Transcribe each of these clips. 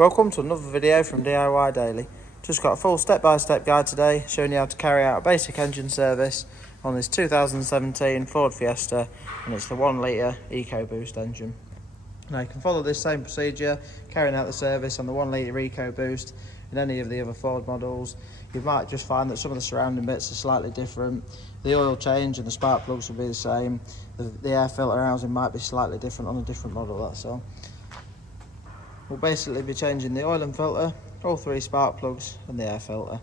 Welcome to another video from DIY Daily. Just got a full step-by-step guide today showing you how to carry out a basic engine service on this 2017 Ford Fiesta, and it's the 1 litre Ecoboost engine. Now you can follow this same procedure carrying out the service on the 1 litre Ecoboost in any of the other Ford models. You might just find that some of the surrounding bits are slightly different. The oil change and the spark plugs will be the same. The air filter housing might be slightly different on a different model, that's all. We'll basically be changing the oil and filter, all 3 spark plugs and the air filter.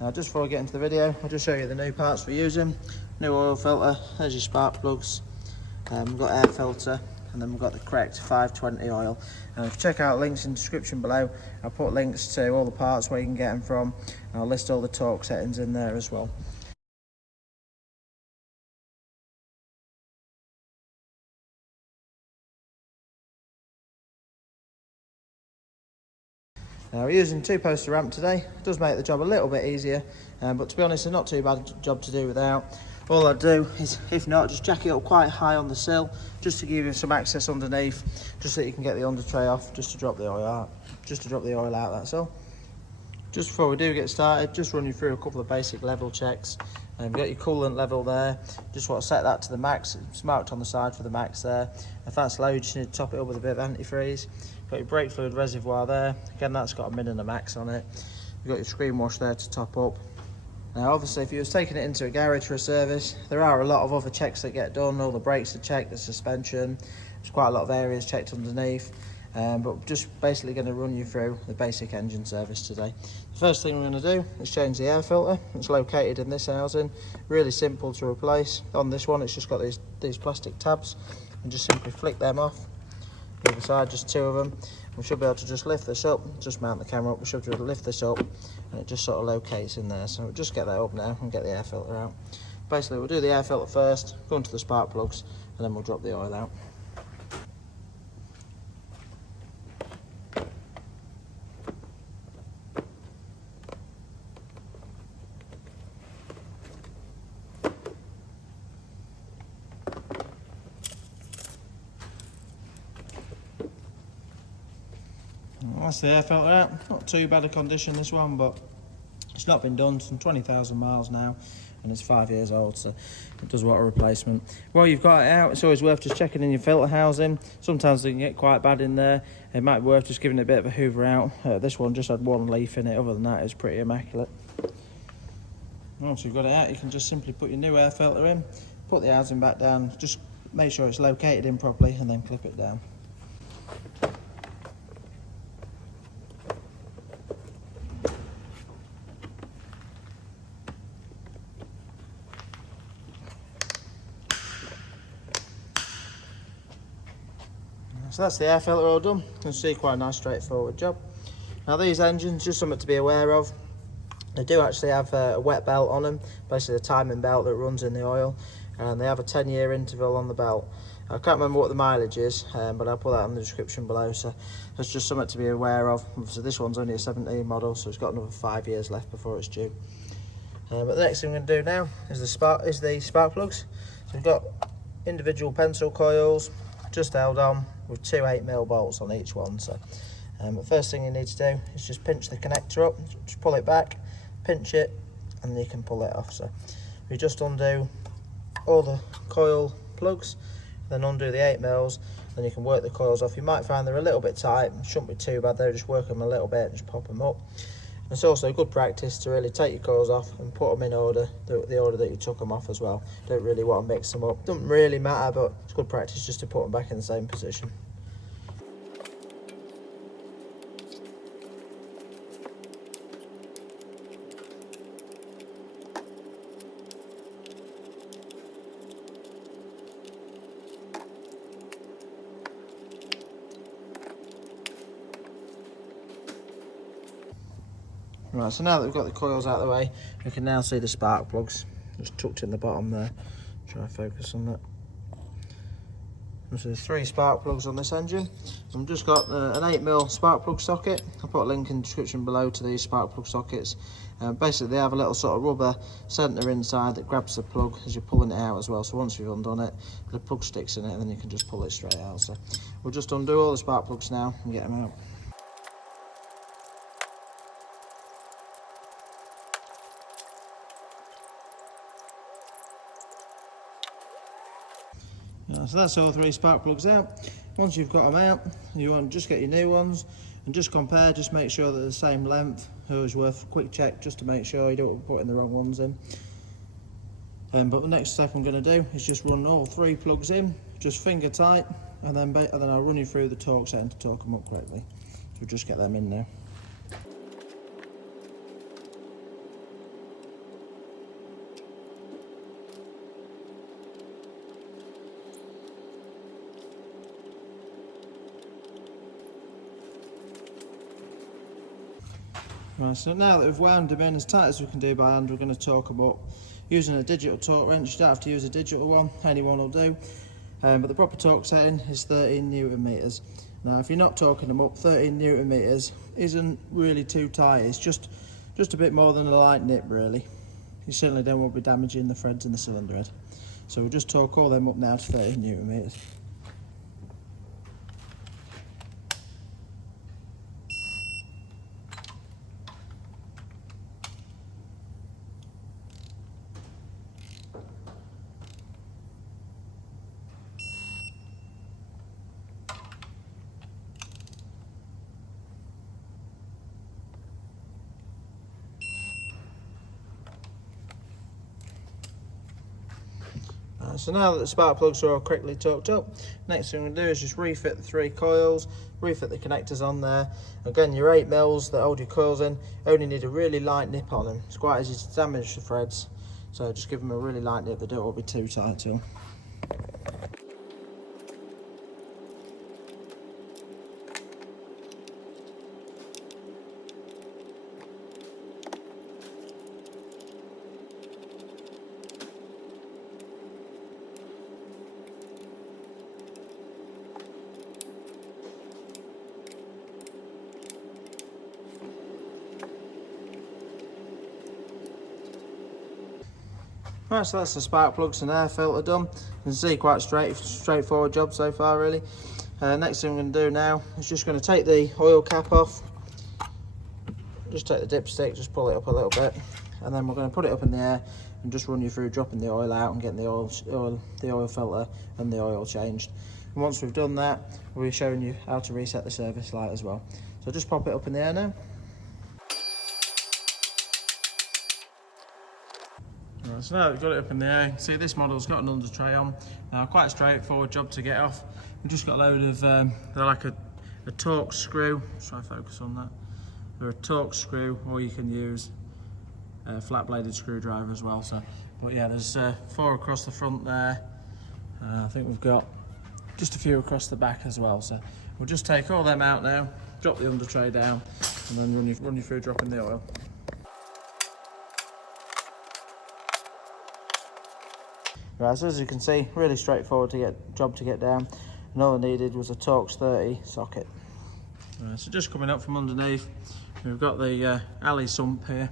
Now just before I get into the video, I'll just show you the new parts we're using. New oil filter, there's your spark plugs, we've got air filter, and then we've got the correct 520 oil. And if you check out links in the description below, I'll put links to all the parts where you can get them from, and I'll list all the torque settings in there as well. Now we're using 2-poster ramp today. It does make the job a little bit easier, but to be honest, it's not too bad a job to do without. All I do is, if not, just jack it up quite high on the sill, just to give you some access underneath, just so you can get the under tray off, just to drop the oil out. That's all. Just before we do get started, just run you through a couple of basic level checks. You've got your coolant level there. Just want to set that to the max. It's marked on the side for the max there. If that's low, you just need to top it up with a bit of antifreeze. Got your brake fluid reservoir there. Again, that's got a min and a max on it. You've got your screen wash there to top up. Now obviously, if you was taking it into a garage for a service, there are a lot of other checks that get done. All the brakes are checked, the suspension, there's quite a lot of areas checked underneath. But just basically going to run you through the basic engine service today. The first thing we're going to do is change the air filter. It's located in this housing. Really simple to replace. On this one, it's just got these plastic tabs, and just simply flick them off. The other side, just 2 of them. We should be able to just lift this up, just mount the camera up. We should be able to lift this up, and it just sort of locates in there. So we'll just get that up now and get the air filter out. Basically, we'll do the air filter first, go into the spark plugs, and then we'll drop the oil out. That's the air filter out. Not too bad a condition, this one, but it's not been done. Some 20,000 miles now, and it's 5 years old, so it does want a replacement. Well, you've got it out. It's always worth just checking in your filter housing. Sometimes they can get quite bad in there. It might be worth just giving it a bit of a hoover out. This one just had 1 leaf in it. Other than that, it's pretty immaculate. Once you've got it out, you can just simply put your new air filter in, put the housing back down, just make sure it's located in properly, and then clip it down. So that's the air filter all done. You can see quite a nice straightforward job. Now these engines, just something to be aware of. They do actually have a wet belt on them, basically a timing belt that runs in the oil, and they have a 10-year interval on the belt. I can't remember what the mileage is, but I'll put that in the description below, so that's just something to be aware of. So this one's only a 17 model, so it's got another 5 years left before it's due. But the next thing we're going to do now is the spark plugs. So we've got individual pencil coils, just held on with 2 8mm bolts on each one. So the first thing you need to do is just pinch the connector up, just pull it back, pinch it, and then you can pull it off. So we just undo all the coil plugs, then undo the 8mm, then you can work the coils off. You might find they're a little bit tight, shouldn't be too bad though, just work them a little bit and just pop them up. It's also good practice to really take your coils off and put them in order, the order that you took them off as well. Don't really want to mix them up. Doesn't really matter, but it's good practice just to put them back in the same position. Right, so now that we've got the coils out of the way, we can now see the spark plugs just tucked in the bottom there. Try to focus on that. So there's 3 spark plugs on this engine. I've just got an 8mm spark plug socket. I'll put a link in the description below to these spark plug sockets. Basically they have a little sort of rubber centre inside that grabs the plug as you're pulling it out as well. So once you've undone it, the plug sticks in it and then you can just pull it straight out. So we'll just undo all the spark plugs now and get them out. So that's all 3 spark plugs out. Once you've got them out, you want to just get your new ones and just compare, just make sure they're the same length. Always worth a quick check just to make sure you don't put in the wrong ones in. But the next step I'm going to do is just run all 3 plugs in, just finger tight, and then I'll run you through the torque setting to torque them up correctly. So we'll just get them in now. Right, so now that we've wound them in as tight as we can do by hand, we're going to torque them up using a digital torque wrench. You don't have to use a digital one, any one will do. But the proper torque setting is 13 Newton meters. Now, if you're not torquing them up, 13 Newton meters isn't really too tight. It's just a bit more than a light nip, really. You certainly don't want to be damaging the threads in the cylinder head. So we'll just torque all them up now to 13 Newton meters. So now that the spark plugs are all correctly torqued up, next thing we're going to do is just refit the 3 coils, refit the connectors on there. Again, your 8mm that hold your coils in only need a really light nip on them. It's quite easy to damage the threads, so just give them a really light nip. They don't want to be too tight to them. Right, so that's the spark plugs and air filter done. You can see quite straightforward job so far, really. Next thing I'm going to do now is just going to take the oil cap off. Just take the dipstick, just pull it up a little bit, and then we're going to put it up in the air and just run you through dropping the oil out and getting the oil filter and the oil changed. And once we've done that, we'll be showing you how to reset the service light as well. So just pop it up in the air now. Right, so now we've got it up in the air, you can see this model's got an under tray on. Now, quite a straightforward job to get off. We've just got a load of, they're like a torque screw. Let's try to focus on that. They're a torque screw, or you can use a flat bladed screwdriver as well. So, but yeah, there's 4 across the front there. I think we've got just a few across the back as well. So we'll just take all them out now, drop the under tray down, and then run you through dropping the oil. Right, so as you can see, really straightforward job to get down, and all I needed was a Torx 30 socket. Right, so just coming up from underneath, we've got the alley sump here,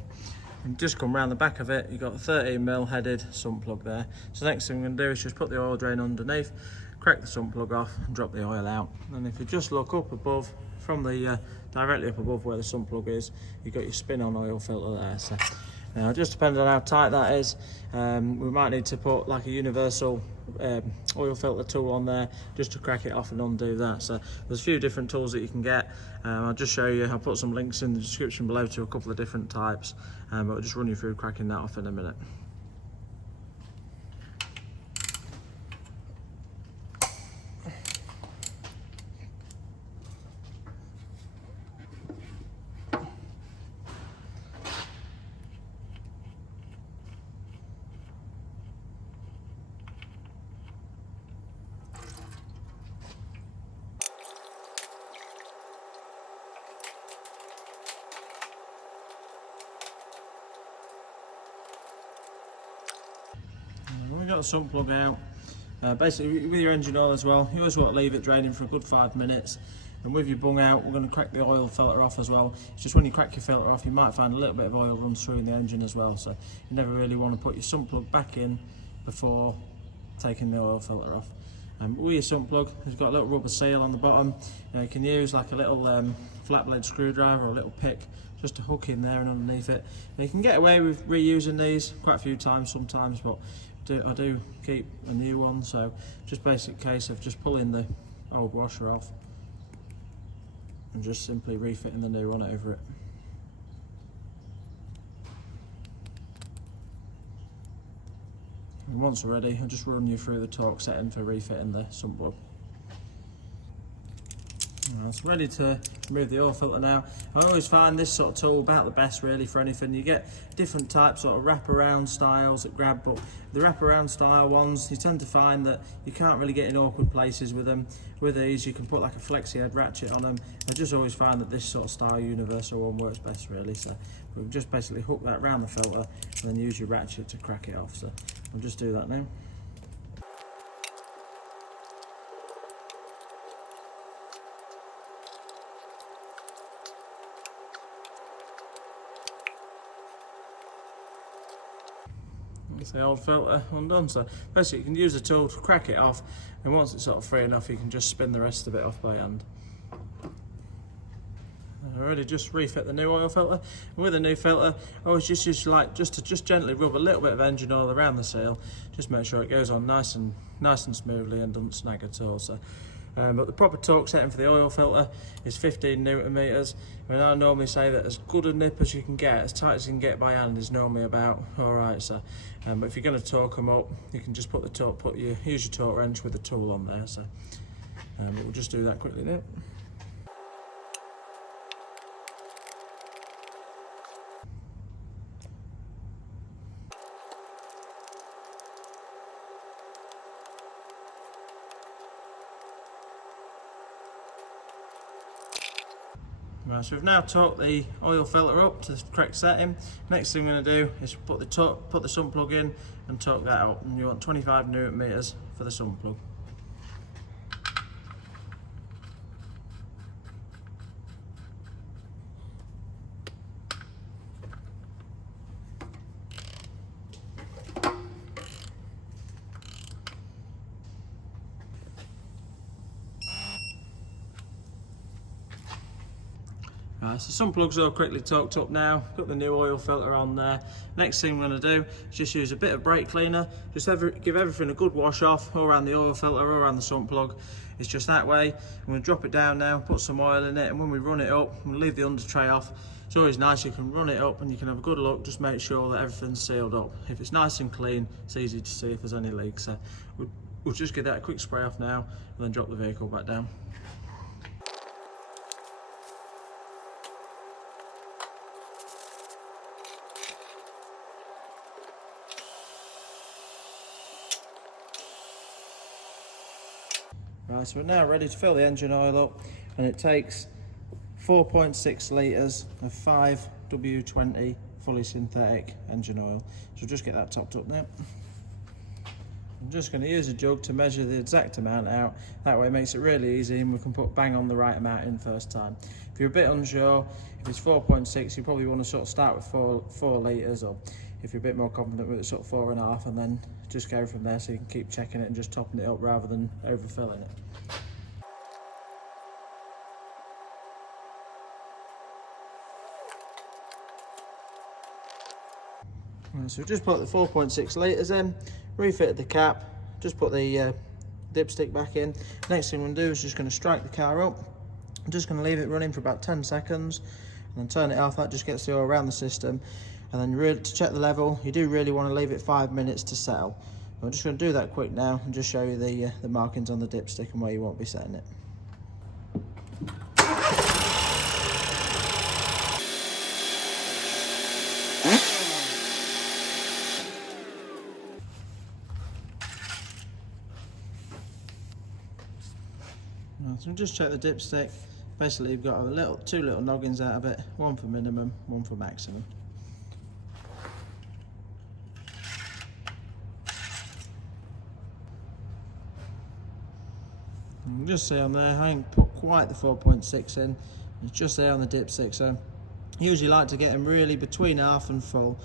and just come round the back of it, you've got a 13mm headed sump plug there. So next thing we're going to do is just put the oil drain underneath, crack the sump plug off and drop the oil out. And if you just look up above, from the directly up above where the sump plug is, you've got your spin-on oil filter there. So now, just depending on how tight that is, we might need to put like a universal oil filter tool on there just to crack it off and undo that. So there's a few different tools that you can get. I'll just show you, I'll put some links in the description below to a couple of different types, but I'll just run you through cracking that off in a minute. When we got the sump plug out, basically with your engine oil as well, you always want to leave it draining for a good 5 minutes. And with your bung out, we're going to crack the oil filter off as well. It's just when you crack your filter off, you might find a little bit of oil runs through in the engine as well. So you never really want to put your sump plug back in before taking the oil filter off. With your sump plug, it's got a little rubber seal on the bottom. You can use like a little flat blade screwdriver or a little pick just to hook in there and underneath it. Now, you can get away with reusing these quite a few times sometimes, but I do keep a new one, so just basic case of just pulling the old washer off and just simply refitting the new one over it. And once ready, I'll just run you through the torque setting for refitting the sump plug. It's ready to remove the oil filter now. I always find this sort of tool about the best really for anything. You get different types sort of wraparound styles that grab, but the wraparound style ones, you tend to find that you can't really get in awkward places with them. With these you can put like a flexi head ratchet on them. I just always find that this sort of style universal one works best really. So we'll just basically hook that around the filter and then use your ratchet to crack it off. So I'll just do that now. It's the old filter undone, so basically you can use a tool to crack it off, and once it's sort of free enough you can just spin the rest of it off by hand. I already just refit the new oil filter, and with the new filter I always just use just gently rub a little bit of engine oil around the seal, just make sure it goes on nice and smoothly and doesn't snag at all. So but the proper torque setting for the oil filter is 15 Newton meters. I mean, I normally say that as good a nip as you can get, as tight as you can get by hand, is normally about alright. So but if you're going to torque them up, you can just use your torque wrench with the tool on there. So we'll just do that quickly now. Right, so we've now torqued the oil filter up to the correct setting. Next thing we're going to do is put the sump plug in and torque that up. And you want 25 Newton meters for the sump plug. Right, so sump plug's all correctly torqued up now, got the new oil filter on there. Next thing we're going to do is just use a bit of brake cleaner, just give everything a good wash off, all around the oil filter, all around the sump plug. It's just that way. I'm going to drop it down now, put some oil in it, and when we run it up, we'll leave the under tray off. It's always nice, you can run it up and you can have a good look, just make sure that everything's sealed up. If it's nice and clean, it's easy to see if there's any leaks. So we'll just get that a quick spray off now and then drop the vehicle back down. Right, so we're now ready to fill the engine oil up, and it takes 4.6 litres of 5W20 fully synthetic engine oil. So just get that topped up now. I'm just going to use a jug to measure the exact amount out. That way it makes it really easy and we can put bang on the right amount in first time. If you're a bit unsure, if it's 4.6 you probably want to sort of start with 4 litres, or if you're a bit more confident with it, sort of 4.5, and then just go from there, so you can keep checking it and just topping it up rather than overfilling it. So we just put the 4.6 litres in, refitted the cap, just put the dipstick back in. Next thing we're going to do is just going to strike the car up. I'm just going to leave it running for about 10 seconds and then turn it off. That just gets the oil around the system. And then to check the level, you do really want to leave it 5 minutes to settle. I'm just going to do that quick now and just show you the markings on the dipstick and where you won't be setting it. So just check the dipstick. Basically you've got two little noggins out of it, one for minimum, one for maximum. You can just see on there, I ain't put quite the 4.6 in, it's just there on the dipstick. So I usually like to get them really between half and full.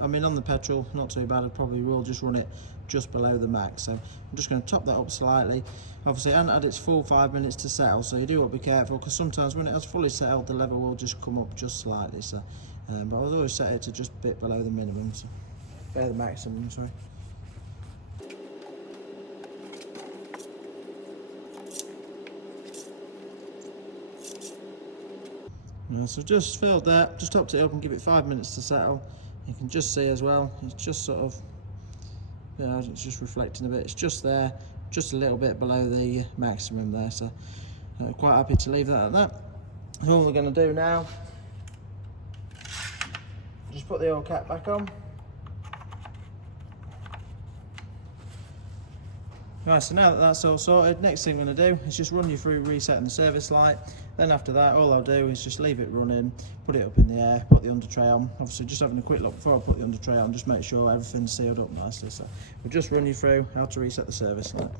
On the petrol, not too bad, I probably will just run it just below the max. So I'm just going to top that up slightly. Obviously it hasn't had its full 5 minutes to settle, so you do want to be careful, because sometimes when it has fully settled the level will just come up just slightly. So but I've always set it to just a bit below the minimum, so below the maximum, sorry. So just filled that, just topped it up and give it 5 minutes to settle. You can just see as well, it's just sort of, you know, it's just reflecting a bit. It's just there, just a little bit below the maximum there. So quite happy to leave that at that. So all we're going to do now, just put the oil cap back on. Right, so now that that's all sorted, next thing I'm going to do is just run you through resetting the service light. Then after that, all I'll do is just leave it running, put it up in the air, put the under tray on. Obviously just having a quick look before I put the under tray on, just make sure everything's sealed up nicely. So we'll just run you through how to reset the service light.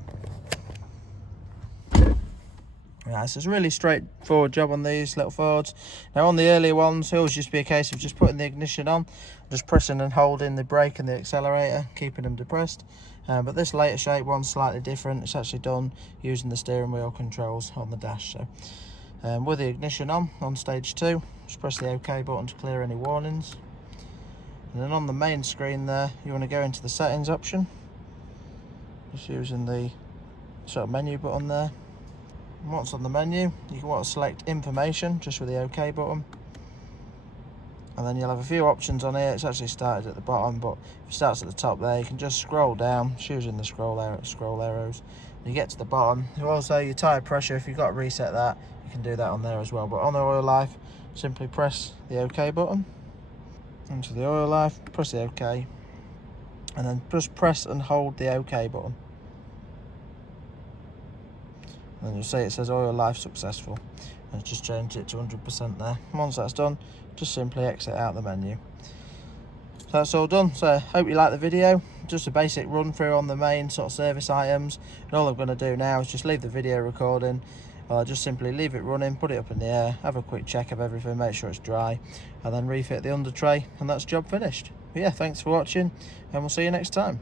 Right, so it's a really straightforward job on these little Fords. Now on the earlier ones, it always just be a case of just putting the ignition on, just pressing and holding the brake and the accelerator, keeping them depressed. But this later shape one's slightly different. It's actually done using the steering wheel controls on the dash. So with the ignition on stage 2, just press the OK button to clear any warnings. And then on the main screen there, you want to go into the settings option, just using the sort of menu button there. And once on the menu, you can want to select information just with the OK button. And then you'll have a few options on here. It's actually started at the bottom, but if it starts at the top there, you can just scroll down, choosing the scroll arrows. When you get to the bottom, you also your tyre pressure, if you've got to reset that, you can do that on there as well. But on the oil life, simply press the OK button. Into the oil life, press the OK, and then just press and hold the OK button. And then you'll see it says oil life successful. And just change it to 100% there. Once that's done, just simply exit out the menu. So that's all done. So hope you like the video. Just a basic run through on the main sort of service items. And all I'm going to do now is just leave the video recording. I'll just simply leave it running, put it up in the air, have a quick check of everything, make sure it's dry, and then refit the under tray, and that's job finished. But yeah, thanks for watching, and we'll see you next time.